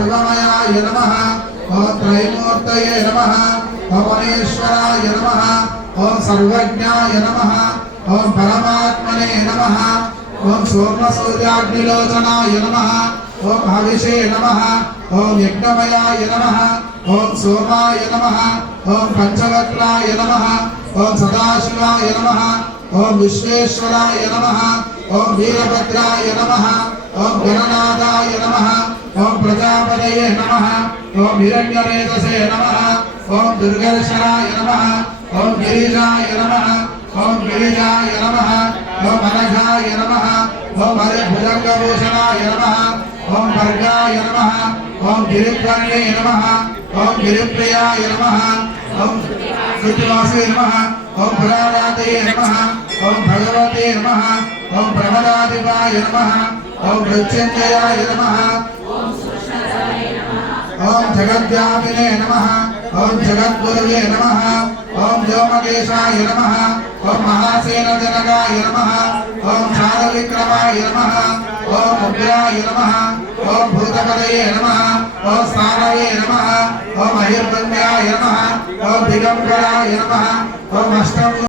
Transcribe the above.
शिवमयाय नमः ॐ त्रयमूर्तये नमः भुवनेश्वराय नमः ॐ सर्वज्ञाय नमः ॐ परमात्मने नमः सूर्यसूर्याग्निलोचनाय नमः हविषे नमः यज्ञमयाय नमः ओम सोमाय नमः ओम पञ्चवक्राय नमः ॐ सदाशिवाय नमः ओम विश्वेश्वराय नमः ओम वीरभद्राय नमः ओम गणनाथाय नमः ओम प्रजापतये नमः ओम हिरण्यरेतसे नमः ओम दुर्गर्शनाय नमः ओम गिरिजाय नमः ओम गिरिजाय नमः ओम अनघाय नमः ओम हरिभुजङ्गभूषणाय नमः ओम भर्गाय नमः ओम गिरिप्राण्ये नमः ओम गिरिप्रियाय नमः ओम श्रुतिवासे नमः ओम पुराणादये नमः ओम भगवते नमः ओम प्रमदादिवाय नमः ओम मृत्युञ्जयाय नमः ఓం జగద్వ్యాపినే నమ ఓం జగద్గురువే నమ ఓం వ్యోమకేశాయ నమ ఓం మహాసేన జనకాయ నమ ఓం చారవిక్రమాయ నమ ఓం ఉగ్రాయ నమ ఓం భూతపదయే నమ ఓం స్థానవే నమ ఓం అహిర్బంధ్యాయ నమ ఓం దిగంబరాయ నమ ఓం అష్టం